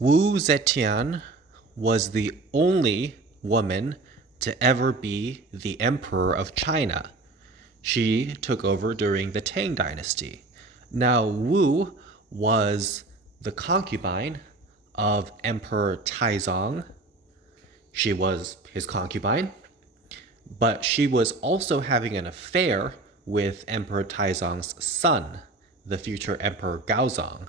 Wu Zetian was the only woman to ever be the emperor of China. She took over during the Tang Dynasty. Now, Wu was the concubine of Emperor Taizong. She was his concubine, but she was also having an affair with Emperor Taizong's son, the future Emperor Gaozong.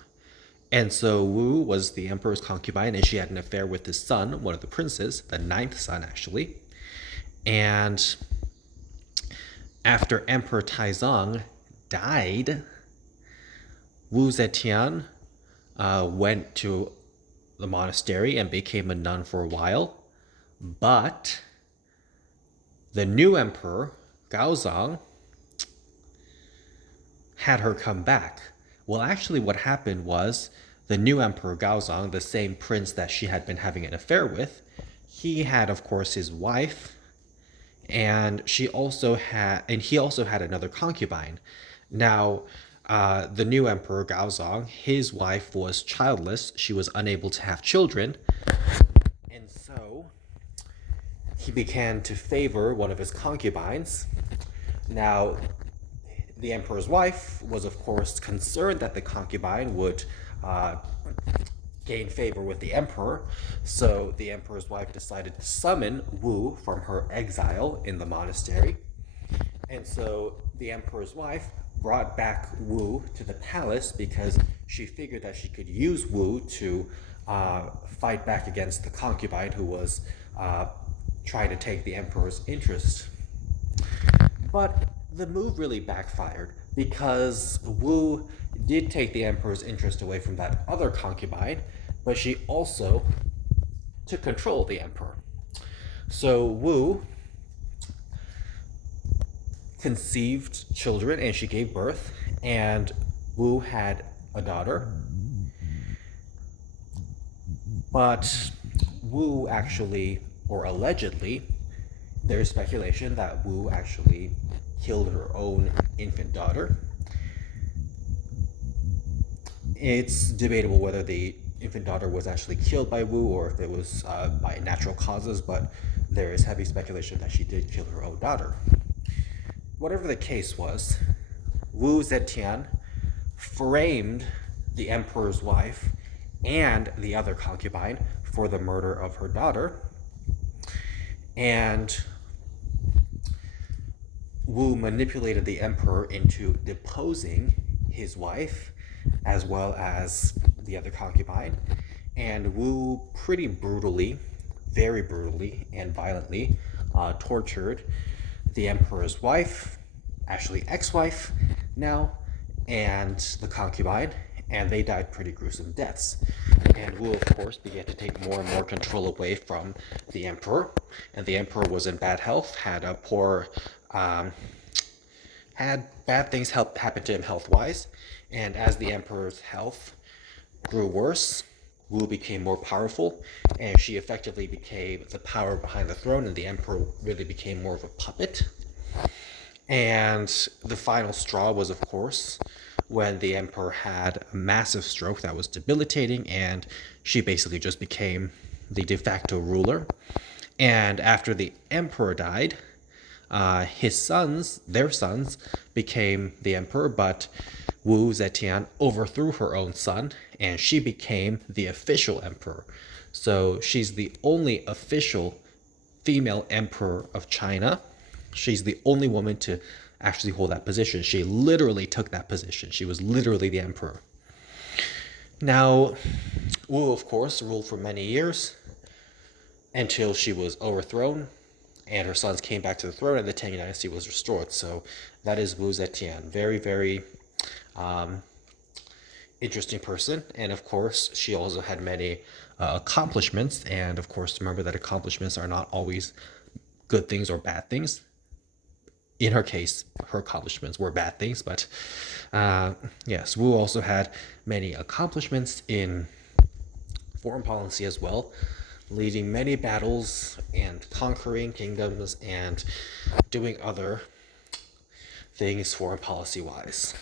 And so Wu was the emperor's concubine, and she had an affair with his son, one of the princes, the ninth son, actually. And after Emperor Taizong died, Wu Zetian went to the monastery and became a nun for a while. But the new emperor, Gaozong, had her come back. Well, actually, what happened was the new emperor Gaozong, the same prince that she had been having an affair with, he had, of course, his wife, and he also had another concubine. Now, the new emperor Gaozong, his wife was childless; she was unable to have children, and so he began to favor one of his concubines. Now, the emperor's wife was, of course, concerned that the concubine would gain favor with the emperor, so the emperor's wife decided to summon Wu from her exile in the monastery. And so the emperor's wife brought back Wu to the palace because she figured that she could use Wu to fight back against the concubine who was trying to take the emperor's interest. But the move really backfired because Wu did take the emperor's interest away from that other concubine, but she also took control of the emperor. So Wu conceived children and she gave birth, and Wu had a daughter. But Wu actually, or allegedly, there's speculation that Wu actually killed her own infant daughter. It's debatable whether the infant daughter was actually killed by Wu or if it was by natural causes, but there is heavy speculation that she did kill her own daughter. Whatever the case was, Wu Zetian framed the emperor's wife and the other concubine for the murder of her daughter. And Wu manipulated the emperor into deposing his wife as well as the other concubine. And Wu pretty brutally, very brutally and violently tortured the emperor's wife, actually ex-wife now, and the concubine, and they died pretty gruesome deaths. And Wu, of course, began to take more and more control away from the emperor, and the emperor was in bad health, had a poor, had bad things happen to him health-wise, and as the emperor's health grew worse, Wu became more powerful, and she effectively became the power behind the throne, and the emperor really became more of a puppet. And the final straw was, of course, when the emperor had a massive stroke that was debilitating, and she basically just became the de facto ruler. And after the emperor died, their sons, became the emperor, but Wu Zetian overthrew her own son, and she became the official emperor. So she's the only official female emperor of China. She's the only woman to actually hold that position. She literally took that position. She was literally the emperor. Now, Wu, of course, ruled for many years until she was overthrown and her sons came back to the throne and the Tang Dynasty was restored. So that is Wu Zetian. Very, very interesting person. And of course, she also had many accomplishments. And of course, remember that accomplishments are not always good things or bad things. In her case, her accomplishments were bad things, but yes, Wu also had many accomplishments in foreign policy as well, leading many battles and conquering kingdoms and doing other things foreign policy wise.